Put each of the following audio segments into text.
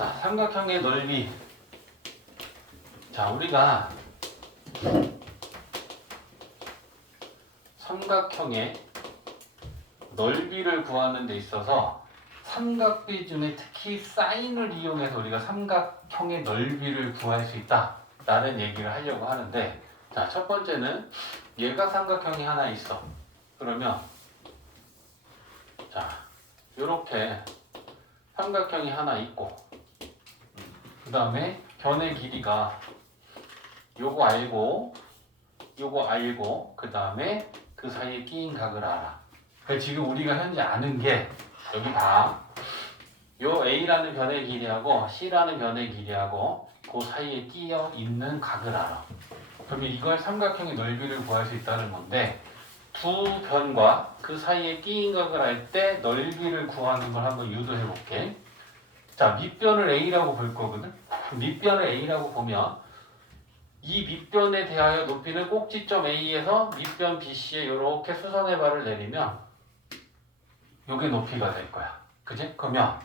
자, 삼각형의 넓이. 자, 우리가 삼각형의 넓이를 구하는 데 있어서 삼각비 중에 특히 사인을 이용해서 우리가 삼각형의 넓이를 구할 수 있다 라는 얘기를 하려고 하는데, 자, 첫 번째는 얘가 삼각형이 하나 있어. 그러면 자, 요렇게 삼각형이 하나 있고, 그 다음에 변의 길이가 요거 알고 그 다음에 그 사이에 끼인 각을 알아. 그래서 지금 우리가 현재 아는 게 여기 봐. 요 A라는 변의 길이하고 C라는 변의 길이하고 그 사이에 끼어 있는 각을 알아. 그러면 이걸 삼각형의 넓이를 구할 수 있다는 건데, 두 변과 그 사이에 끼인 각을 알 때 넓이를 구하는 걸 한번 유도해 볼게. 자, 밑변을 A라고 볼 거거든. 밑변을 A라고 보면 이 밑변에 대하여 높이는 꼭지점 A에서 밑변 BC에 이렇게 수선의 발을 내리면 요게 높이가 될 거야. 그지? 그러면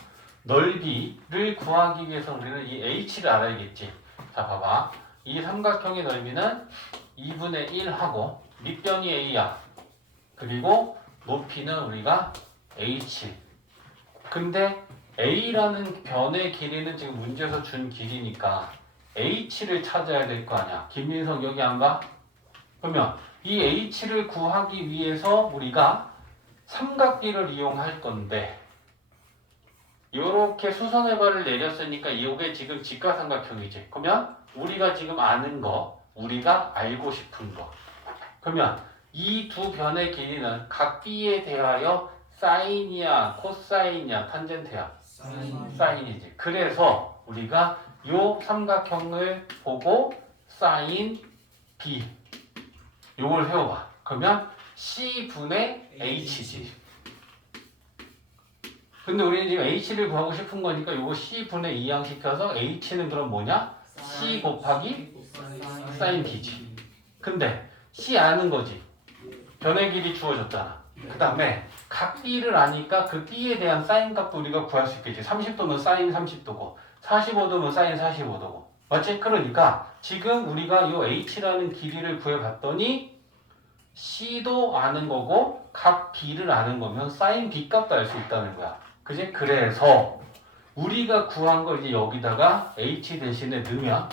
넓이를 구하기 위해서 우리는 이 H를 알아야겠지. 자, 봐봐. 이 삼각형의 넓이는 2분의 1하고 밑변이 A야. 그리고 높이는 우리가 H. 근데 A라는 변의 길이는 지금 문제에서 준 길이니까 H를 찾아야 될 거 아니야. 김민석 여기 안 가? 그러면 이 H를 구하기 위해서 우리가 삼각비를 이용할 건데, 이렇게 수선의 발을 내렸으니까 이게 지금 직각삼각형이지. 그러면 우리가 지금 아는 거, 우리가 알고 싶은 거. 그러면 이 두 변의 길이는 각 B에 대하여 사인이야, 코사인이야, 탄젠트야? 사인이지. 그래서 우리가 요 삼각형을 보고 사인 B 요걸 세워봐. 그러면 C분의 H지. 근데 우리는 지금 H를 구하고 싶은 거니까 요거 C분의 2양 시켜서 H는 그럼 뭐냐? C 곱하기 사인 B지. 근데 C 아는 거지. 변의 길이 주어졌잖아. 그 다음에 각 B를 아니까 그 B에 대한 사인 값도 우리가 구할 수 있겠지. 30도면 사인 30도고 45도면 사인 45도고. 맞지? 그러니까 지금 우리가 이 H라는 길이를 구해봤더니 C도 아는 거고 각 B를 아는 거면 사인 B 값도 알 수 있다는 거야. 그지? 그래서 우리가 구한 걸 이제 여기다가 H 대신에 넣으면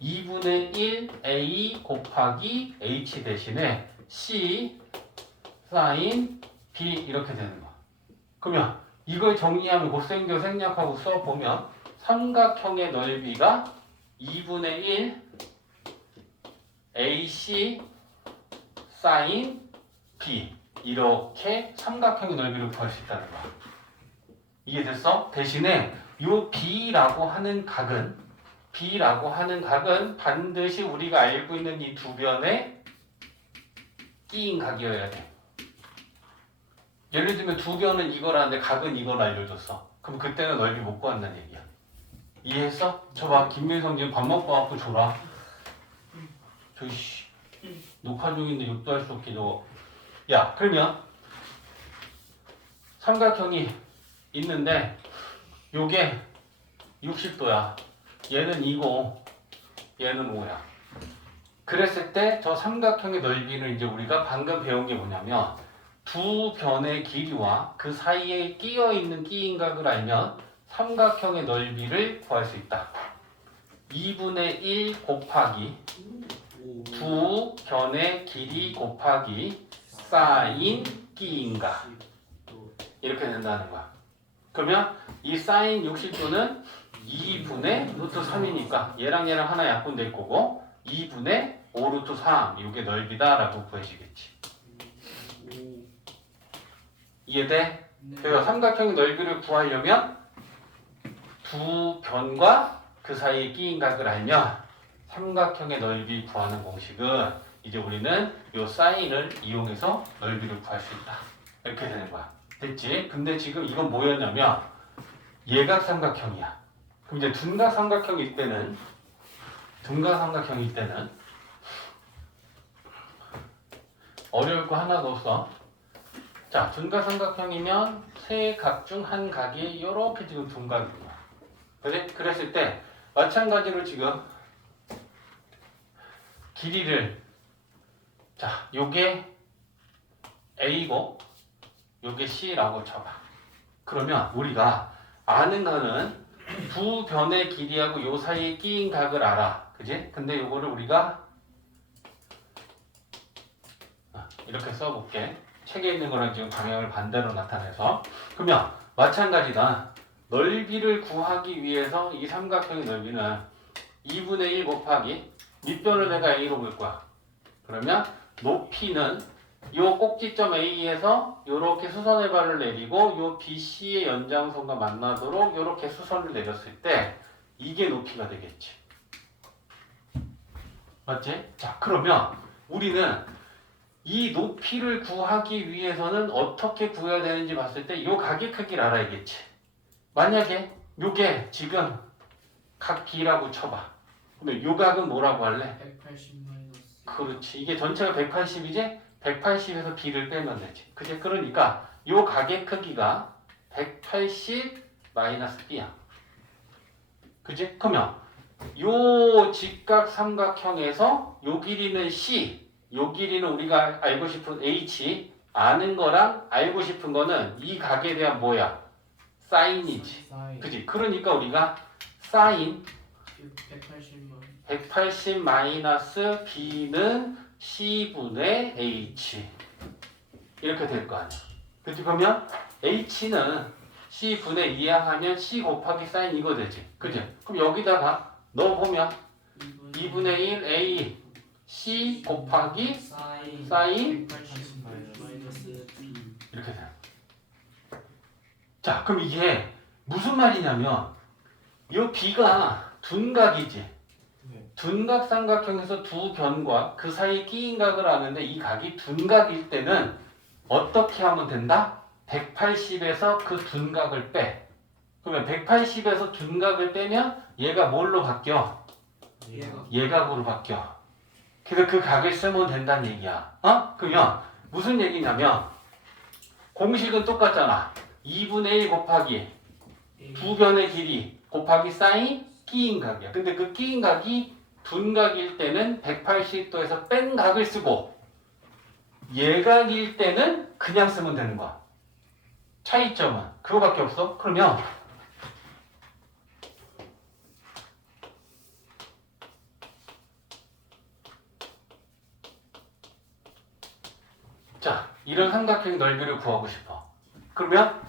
2분의 1 A 곱하기 H 대신에 C 사인 B 이렇게 되는 거야. 그러면 이걸 정리하면 곱셈교 생략하고 써보면 삼각형의 넓이가 2분의 1 AC 사인 B 이렇게 삼각형의 넓이를 구할 수 있다는 거야. 이해됐어? 대신에 요 B라고 하는 각은 반드시 우리가 알고 있는 이 두 변에 끼인 각이어야 돼. 예를 들면 두 변은 이거라는데 각은 이걸 알려줬어. 그럼 그때는 넓이 못 구한다는 얘기야. 이해했어? 저봐, 김민성 지금 밥 먹고 와갖고 줘라. 저씨 녹화 중인데 욕도 할 수 없게 저거. 야, 그러면 삼각형이 있는데 요게 60도야. 얘는 2고 얘는 5야. 그랬을 때 저 삼각형의 넓이를 이제 우리가 방금 배운 게 뭐냐면 두 변의 길이와 그 사이에 끼어있는 끼인각을 알면 삼각형의 넓이를 구할 수 있다. 2분의 1 곱하기 두 변의 길이 곱하기 사인 끼인각 이렇게 된다는 거야. 그러면 이 사인 60도는 2분의 루트 3이니까 얘랑 하나 약분될 거고 2분의 5 루트 3 이게 넓이다 라고 구해지겠지. 이해돼? 그래서 삼각형의 넓이를 구하려면 두 변과 그 사이에 끼인 각을 알면 삼각형의 넓이 구하는 공식은 이제 우리는 이 사인을 이용해서 넓이를 구할 수 있다. 이렇게 되는 거야. 됐지? 근데 지금 이건 뭐였냐면 예각삼각형이야. 그럼 이제 둔각삼각형일 때는 어려울 거 하나도 없어. 자, 둔각삼각형이면 세 각 중 한 각이 이렇게 지금 둔각인 거야. 그래? 그랬을 때 마찬가지로 지금 길이를 자, 요게 A고 요게 C라고 쳐봐. 그러면 우리가 아는 거는 두 변의 길이하고 요 사이에 끼인 각을 알아. 그지? 근데 요거를 우리가 이렇게 써볼게. 책에 있는 거랑 지금 방향을 반대로 나타내서. 그러면 마찬가지다. 넓이를 구하기 위해서 이 삼각형의 넓이는 2분의 1 곱하기 밑변을 내가 A로 볼 거야. 그러면 높이는 요 꼭지점 A에서 요렇게 수선의 발을 내리고 요 BC의 연장선과 만나도록 요렇게 수선을 내렸을 때 이게 높이가 되겠지. 맞지? 자, 그러면 우리는 이 높이를 구하기 위해서는 어떻게 구해야 되는지 봤을 때 요 각의 크기를 알아야겠지. 만약에 요게 지금 각 B라고 쳐봐. 그러면 요 각은 뭐라고 할래? 180 마이너스. 그렇지. 이게 전체가 180이지? 180에서 B를 빼면 되지. 그지? 그러니까 요 각의 크기가 180 마이너스 B야. 그지? 그러면 요 직각 삼각형에서 요 길이는 C, 요 길이는 우리가 알고 싶은 H, 아는 거랑 알고 싶은 거는 이 각에 대한 뭐야? 사인이지. 사인. 그지? 그러니까 우리가 사인 180 마이너스 B는 C분의 H 이렇게 될 거 아니야. 그치? 그러면 H는 C분의 2하면 C 곱하기 사인 이거 되지. 그치? 그럼 여기다가 넣어보면 2분의 1 A C 곱하기 사인 180 마이너스 B. 이렇게 돼요. 자, 그럼 이게 무슨 말이냐면 이 B가 둔각이지. 둔각 삼각형에서 두 변과 그 사이에 끼인 각을 아는데 이 각이 둔각일 때는 어떻게 하면 된다? 180에서 그 둔각을 빼. 그러면 180에서 둔각을 빼면 얘가 뭘로 바뀌어? 예각으로 바뀌어. 그래서 그 각을 쓰면 된다는 얘기야. 그러면 무슨 얘기냐면 공식은 똑같잖아. 2분의 1 곱하기 두 변의 길이 곱하기 사인 끼인 각이야. 근데 그 끼인 각이 둔각일 때는 180도에서 뺀 각을 쓰고 예각일 때는 그냥 쓰면 되는 거야. 차이점은 그거밖에 없어. 그러면 자, 이런 삼각형의 넓이를 구하고 싶어. 그러면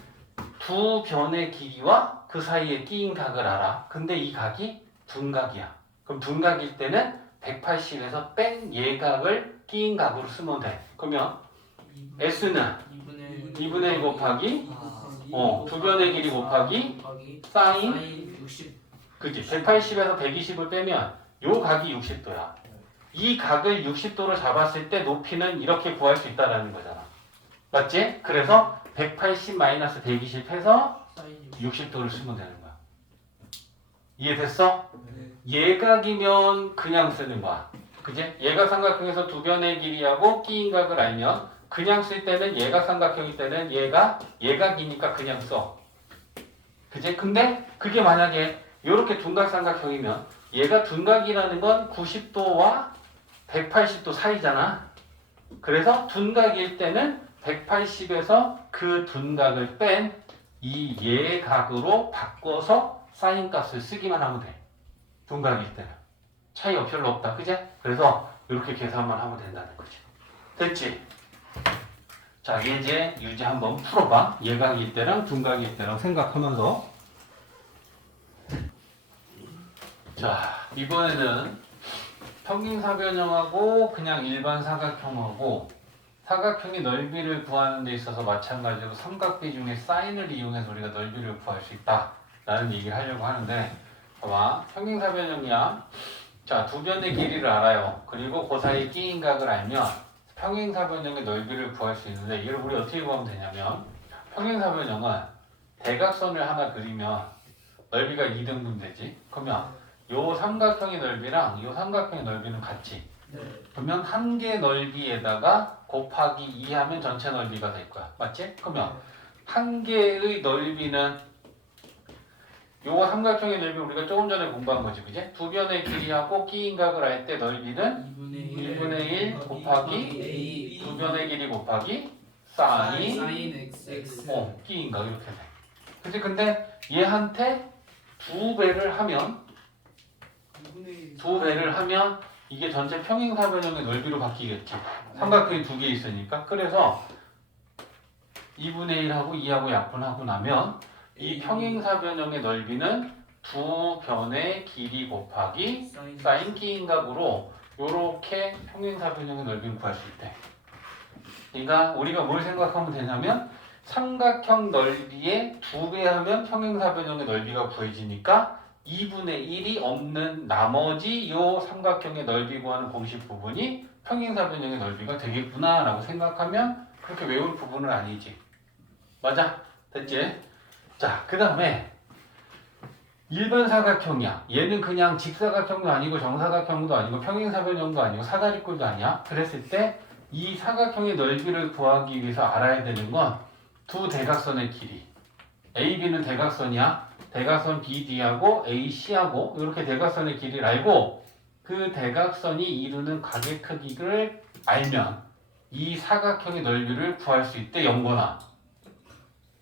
두 변의 길이와 그 사이에 끼인 각을 알아. 근데 이 각이 둔각이야. 그럼 둔각일 때는 180에서 뺀 예각을 끼인 각으로 쓰면 돼. 그러면 S는 2분의 1 곱하기 두 변의 길이 곱하기 사인 60. 그치? 180에서 120을 빼면 요 각이 60도야. 이 각을 60도로 잡았을 때 높이는 이렇게 구할 수 있다는 거잖아. 맞지? 그래서 180 마이너스 120 해서 60도를 쓰면 되는 거야. 이해됐어? 예각이면 그냥 쓰는 거야. 그지? 예각 삼각형에서 두 변의 길이하고 끼인 각을 알면 그냥 쓸 때는 예각 삼각형일 때는 얘가 예각이니까 그냥 써. 그지? 근데 그게 만약에 이렇게 둔각 삼각형이면 얘가 둔각이라는 건 90도와 180도 사이잖아. 그래서 둔각일 때는 180에서 그 둔각을 뺀 이 예각으로 바꿔서 사인 값을 쓰기만 하면 돼. 둔각일 때는. 차이가 별로 없다. 그제? 그래서 이렇게 계산만 하면 된다는 거지. 됐지? 자, 예제 유제 한번 풀어봐. 예각일 때랑 둔각일 때랑 생각하면서. 자, 이번에는 평행사변형하고 그냥 일반 사각형하고 사각형의 넓이를 구하는 데 있어서 마찬가지로 삼각비 중에 사인을 이용해서 우리가 넓이를 구할 수 있다 라는 얘기를 하려고 하는데, 봐봐. 평행사변형이야. 자, 두 변의 길이를 알아요. 그리고 그 사이 끼인 각을 알면 평행사변형의 넓이를 구할 수 있는데, 이걸 우리 어떻게 구하면 되냐면, 평행사변형은 대각선을 하나 그리면 넓이가 2등분 되지. 그러면 요 삼각형의 넓이랑 요 삼각형의 넓이는 같지. 그러면 한 개 넓이에다가 곱하기 2 하면 전체 넓이가 될 거야. 맞지? 그러면 한 개의 넓이는 요거 삼각형의 넓이 우리가 조금 전에 공부한 거지, 그지? 두 변의 길이하고 끼인각을 할 때 넓이는 1분의 1 곱하기 A 두 변의 길이 곱하기 사인 사인 X 끼인각 이렇게 돼. 그치? 근데 얘한테 두 배를 하면 이게 전체 평행사변형의 넓이로 바뀌겠지. 삼각형이 두 개 있으니까. 그래서 2분의 1하고 2하고 약분하고 나면 이 평행사변형의 넓이는 두 변의 길이 곱하기 사인 끼인각으로 요렇게 평행사변형의 넓이를 구할 수 있대. 그러니까 우리가 뭘 생각하면 되냐면 삼각형 넓이의 두 배 하면 평행사변형의 넓이가 구해지니까 2분의 1이 없는 나머지 요 삼각형의 넓이 구하는 공식 부분이 평행사변형의 넓이가 되겠구나 라고 생각하면 그렇게 외울 부분은 아니지. 맞아? 됐지? 자, 그 다음에 일반 사각형이야. 얘는 그냥 직사각형도 아니고 정사각형도 아니고 평행사변형도 아니고 사다리꼴도 아니야. 그랬을 때 이 사각형의 넓이를 구하기 위해서 알아야 되는 건 두 대각선의 길이. AB는 대각선이야. 대각선 BD하고 AC하고 이렇게 대각선의 길이를 알고 그 대각선이 이루는 각의 크기를 알면 이 사각형의 넓이를 구할 수 있대, 영건아.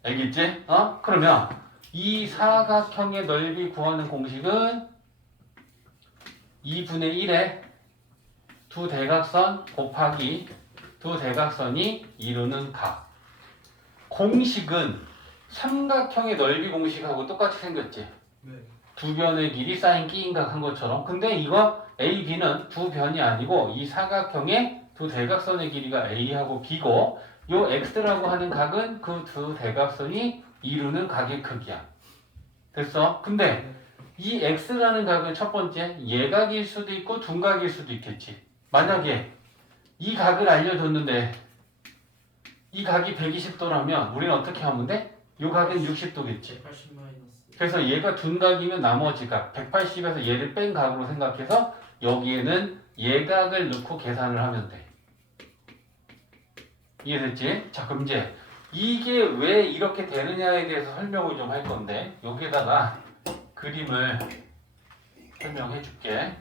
알겠지? 그러면 이 사각형의 넓이 구하는 공식은 2분의 1에 두 대각선 곱하기 두 대각선이 이루는 각. 공식은 삼각형의 넓이 공식하고 똑같이 생겼지. 두 변의 길이 사인 끼인각 한 것처럼. 근데 이거 A, B는 두 변이 아니고 이 사각형의 두 대각선의 길이가 A하고 B고 요 X라고 하는 각은 그 두 대각선이 이루는 각의 크기야. 됐어? 근데 이 X라는 각은 첫 번째 예각일 수도 있고 둔각일 수도 있겠지. 만약에 이 각을 알려줬는데 이 각이 120도라면 우리는 어떻게 하면 돼? 요 각은 60도겠지. 180 마이너스 그래서 얘가 둔각이면 나머지 각 180에서 얘를 뺀 각으로 생각해서 여기에는 예각을 넣고 계산을 하면 돼. 이해됐지? 자, 그럼 이제 이게 왜 이렇게 되느냐에 대해서 설명을 좀 할 건데 여기에다가 그림을 설명해 줄게.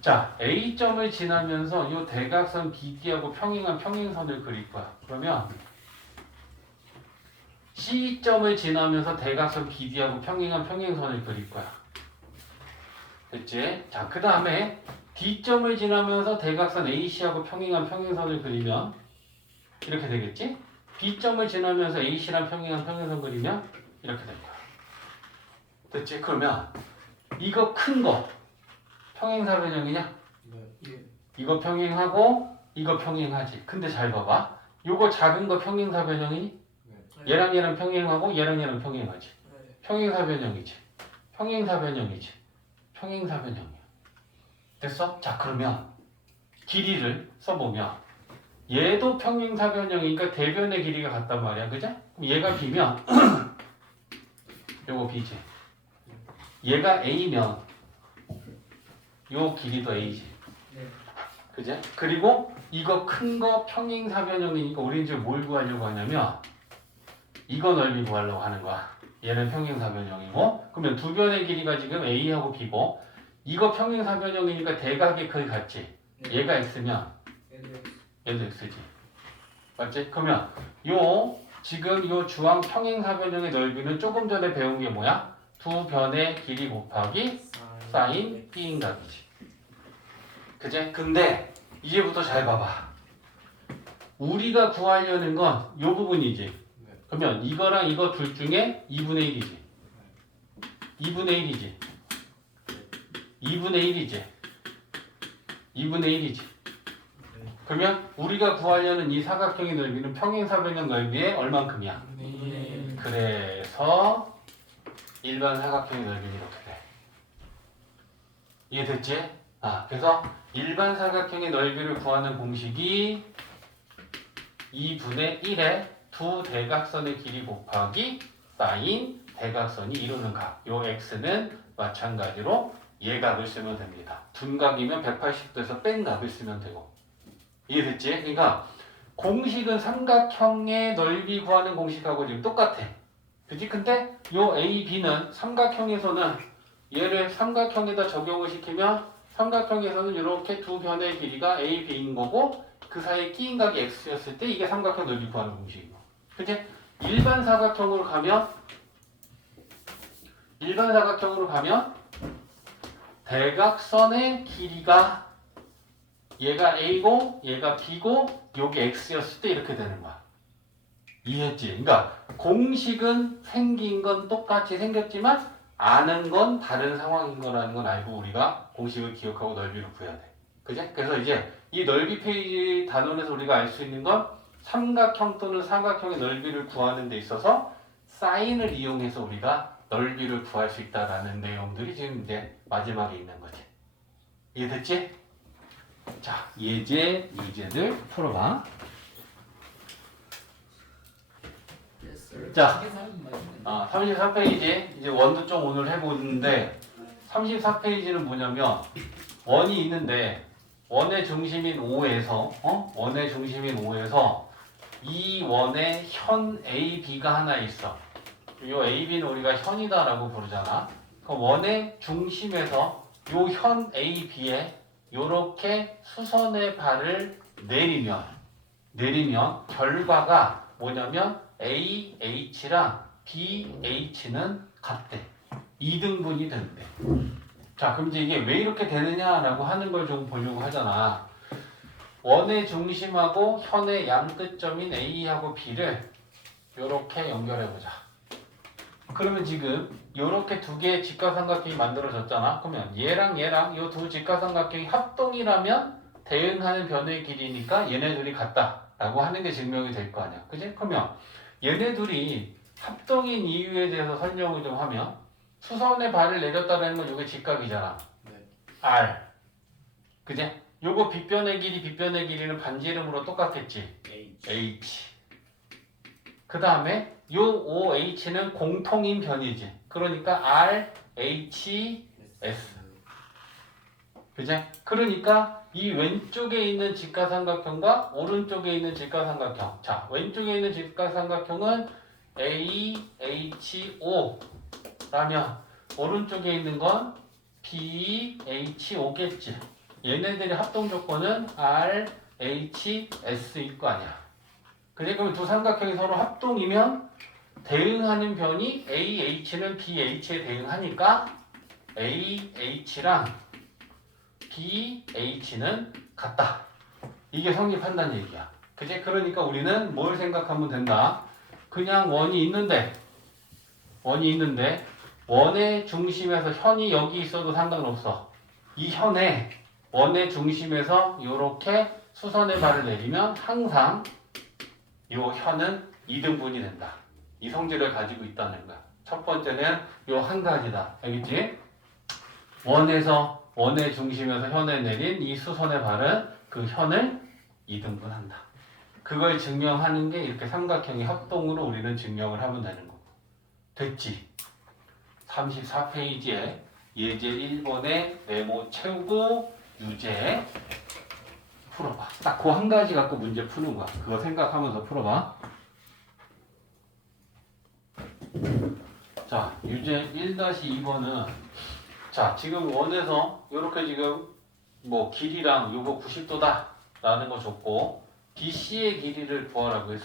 자, A점을 지나면서 이 대각선 BD하고 평행한 평행선을 그릴 거야. 그러면 C점을 지나면서 대각선 BD하고 평행한 평행선을 그릴 거야. 됐지? 자, 그 다음에 D점을 지나면서 대각선 AC하고 평행한 평행선을 그리면 이렇게 되겠지? B점을 지나면서 AC랑 평행한 평행선 그리면 이렇게 될 거야. 됐지? 그러면 이거 큰 거 평행사변형이냐? 이거 평행하고 이거 평행하지. 근데 잘 봐봐. 요거 작은 거 평행사변형이니? 얘랑 얘랑 평행하고 얘랑 얘랑 평행하지. 평행사변형이지. 평행사변형이지. 평행사변형이야. 됐어? 자, 그러면 길이를 써보면 얘도 평행사변형이니까 대변의 길이가 같단 말이야. 그죠? 그럼 얘가 B면 요거 B지. 얘가 A면 요 길이도 A지. 그죠? 그리고 이거 큰 거 평행사변형이니까 우리는 지금 뭘 구하려고 하냐면 이거 넓이 구하려고 하는 거야. 얘는 평행사변형이고 그러면 두 변의 길이가 지금 A하고 B고 이거 평행사변형이니까 대각의 크기 같지? 얘가 X면 얘도 X지. 맞지? 그러면 지금 요 주황 평행사변형의 넓이는 조금 전에 배운 게 뭐야? 두 변의 길이 곱하기 사인 B인각이지. 그제? 근데 이제부터 잘 봐봐. 우리가 구하려는 건 요 부분이지. 그러면 이거랑 이거 둘 중에 2분의 1이지. 2분의 1이지. 2분의 1이지. 2분의 1이지. 그러면 우리가 구하려는 이 사각형의 넓이는 평행사변형 넓이의 얼만큼이야? 그래서 일반 사각형의 넓이는 이렇게 돼. 이해됐지? 그래서 일반 사각형의 넓이를 구하는 공식이 2분의 1에 두 대각선의 길이 곱하기 사인 대각선이 이루는 각. 요 x는 마찬가지로 예각을 쓰면 됩니다. 둔각이면 180도에서 뺀 각을 쓰면 되고. 이해됐지? 그러니까 공식은 삼각형의 넓이 구하는 공식하고 지금 똑같아. 그지? 근데 요 A, B는 삼각형에서는 얘를 삼각형에다 적용을 시키면 삼각형에서는 이렇게 두 변의 길이가 A, B인 거고 그 사이에 끼인 각이 X였을 때 이게 삼각형 넓이 구하는 공식이고. 그지? 일반 사각형으로 가면 대각선의 길이가 얘가 A고 얘가 B고 요게 X였을 때 이렇게 되는 거야. 이해했지? 그러니까 공식은 생긴 건 똑같이 생겼지만 아는 건 다른 상황인 거라는 건 알고 우리가 공식을 기억하고 넓이를 구해야 돼. 그지? 그래서 이제 이 넓이 페이지 단원에서 우리가 알 수 있는 건 삼각형 또는 사각형의 넓이를 구하는 데 있어서 사인을 이용해서 우리가 넓이를 구할 수 있다라는 내용들이 지금 이제 마지막에 있는 거지. 이해됐지? 자, 예제, 유제들 풀어봐. 자, 34페이지 이제 원도 좀 오늘 해보는데 34페이지는 뭐냐면 원이 있는데 원의 중심인 O에서 원의 중심인 O에서 이 원에 현 AB가 하나 있어. 이 AB는 우리가 현이다라고 부르잖아. 그 원의 중심에서 이 현 AB에 이렇게 수선의 발을 내리면 결과가 뭐냐면 AH랑 BH는 같대. 2등분이 된대. 자, 그럼 이제 이게 왜 이렇게 되느냐라고 하는 걸 좀 보려고 하잖아. 원의 중심하고 현의 양 끝점인 A하고 B를 이렇게 연결해보자. 그러면 지금 이렇게 두 개의 직각삼각형이 만들어졌잖아. 그러면 얘랑 이 두 직각삼각형이 합동이라면 대응하는 변의 길이니까 얘네들이 같다라고 하는 게 증명이 될 거 아니야. 그지? 그러면 얘네들이 합동인 이유에 대해서 설명을 좀 하면 수선의 발을 내렸다는 건 이게 직각이잖아. 네. R. 그지? 요거 빗변의 길이는 반지 이름으로 똑같겠지. H. 그 다음에 요 OH는 공통인 변이지. 그러니까 R, H, S. 그지? 그러니까 이 왼쪽에 있는 직각삼각형과 오른쪽에 있는 직각삼각형. 자, 왼쪽에 있는 직각삼각형은 A, H, O 라면 오른쪽에 있는 건 B, H, O겠지. 얘네들의 합동 조건은 R, H, S일 거 아니야. 그래, 그럼 두 삼각형이 서로 합동이면 대응하는 변이 AH는 BH에 대응하니까 AH랑 BH는 같다. 이게 성립한다는 얘기야. 그치? 그러니까 우리는 뭘 생각하면 된다. 그냥 원이 있는데 원의 중심에서 현이 여기 있어도 상관없어. 이 현에 원의 중심에서 이렇게 수선의 발을 내리면 항상 이 현은 2등분이 된다. 이 성질을 가지고 있다는 거야. 첫 번째는 이 한 가지다. 알겠지? 원의 중심에서 현에 내린 이 수선의 발은 그 현을 2등분한다. 그걸 증명하는 게 이렇게 삼각형의 합동으로 우리는 증명을 하면 되는 거고. 됐지? 34페이지에 예제 1번에 네모 채우고 유제 풀어봐. 딱 그 한 가지 갖고 문제 푸는 거야. 그거 생각하면서 풀어봐. 자, 유제 1-2번은 자, 지금 원에서 이렇게 지금 뭐 길이랑 요거 90도다 라는 거 줬고 BC의 길이를 구하라고 했어.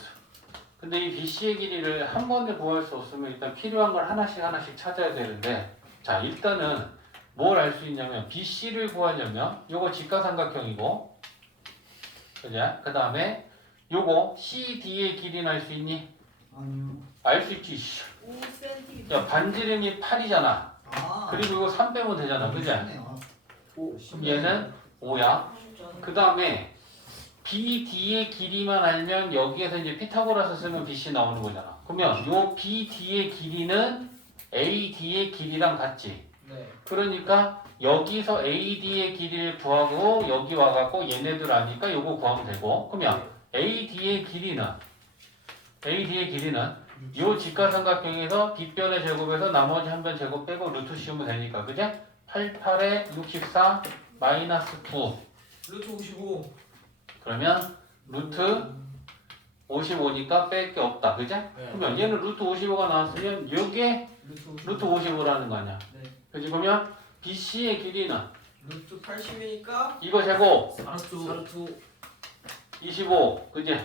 근데 이 BC의 길이를 한 번에 구할 수 없으면 일단 필요한 걸 하나씩 찾아야 되는데 자, 일단은 뭘 알 수 있냐면 BC를 구하려면 요거 직각삼각형이고 그죠? 그 다음에 요거 CD의 길이는 알 수 있니? 아니요. 알 수 있지. 5cm. 야, 반지름이 8이잖아. 아. 그리고 이거 3 빼면 되잖아. 그죠? 그럼 얘는 5야. 그 다음에 BD의 길이만 알면 여기에서 이제 피타고라스 쓰면 BC 나오는 거잖아. 그러면 요 BD의 길이는 AD의 길이랑 같지. 네. 그러니까 여기서 AD의 길이를 구하고 여기 와갖고 얘네들 아니까 요거 구하면 되고. 그러면 AD의 길이는 요 직각삼각형에서 빗변의 제곱에서 나머지 한 변 제곱 빼고 루트 씌우면 되니까. 그제? 88에 64 마이너스 9. 루트 55. 그러면 루트 55니까 뺄 게 없다. 그지? 그러면 얘는 루트 55가 나왔으면 이게 루트 55라는 거 아니야. 네. 그지? 그러면 BC의 길이는 루트 80이니까 이거 제곱 사르투 25. 그지?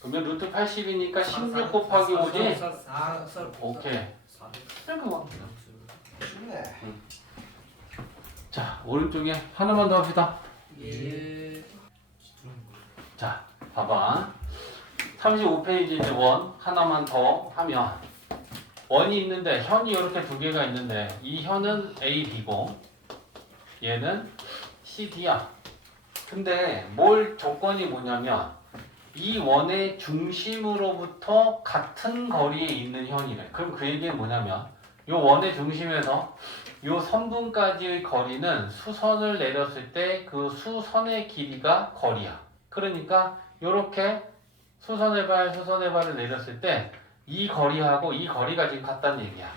그러면 루트 80이니까 16 곱하기 5지? 4 오케이. 이렇게 와. 쉽네. 자, 오른쪽에 하나만 더 합시다. 예. 자, 봐봐. 35페이지 원 하나만 더 하면 원이 있는데 현이 이렇게 두 개가 있는데 이 현은 A, B고 얘는 C, D야. 근데 뭘 조건이 뭐냐면 이 원의 중심으로부터 같은 거리에 있는 현이래. 그럼 그 얘기는 뭐냐면 이 원의 중심에서 이 선분까지의 거리는 수선을 내렸을 때 그 수선의 길이가 거리야. 그러니까 이렇게 수선의 발을 내렸을 때 이 거리하고 이 거리가 지금 같다는 얘기야.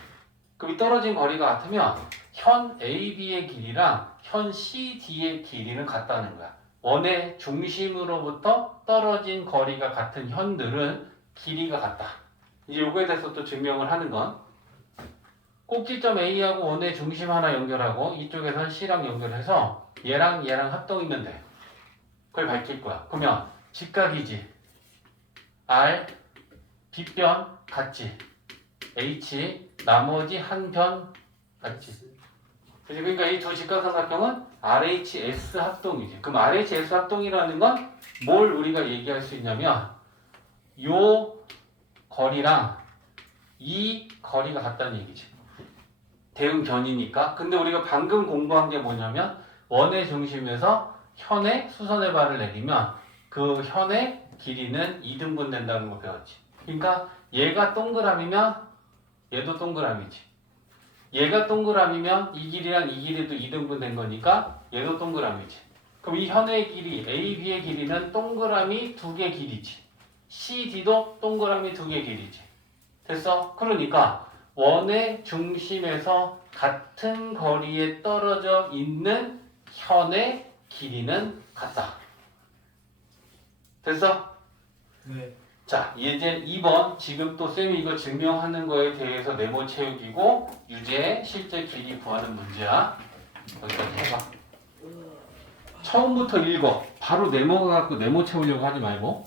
그럼 이 떨어진 거리가 같으면 현 AB의 길이랑 현 CD의 길이는 같다는 거야. 원의 중심으로부터 떨어진 거리가 같은 현들은 길이가 같다. 이제 요거에 대해서 또 증명을 하는 건 꼭지점 A하고 원의 중심 하나 연결하고 이쪽에서는 C랑 연결해서 얘랑 합동 있는데 그걸 밝힐 거야. 그러면 직각이지. R, B변 같지. H, 나머지 한 변 같지. 그치? 그러니까 이 두 직각삼각형은 RHS 합동이지. 그럼 RHS 합동이라는 건 뭘 우리가 얘기할 수 있냐면 요 거리랑 이 거리가 같다는 얘기지. 대응 변이니까. 근데 우리가 방금 공부한 게 뭐냐면 원의 중심에서 현의 수선의 발을 내리면 그 현의 길이는 2등분 된다는 거 배웠지. 그러니까 얘가 동그라미면 얘도 동그라미지. 얘가 동그라미면 이 길이랑 이 길이도 2등분 된 거니까 얘도 동그라미지. 그럼 이 현의 길이 AB의 길이는 동그라미 2개 길이지. CD도 동그라미 2개 길이지. 됐어? 그러니까 원의 중심에서 같은 거리에 떨어져 있는 현의 길이는 같다. 됐어? 네. 자, 이제 2번 지금 또 쌤이 이거 증명하는 거에 대해서 네모 채우기고 유제 실제 길이 구하는 문제야. 여기까지 해봐. 처음부터 읽어. 바로 네모 갖고 네모 채우려고 하지 말고.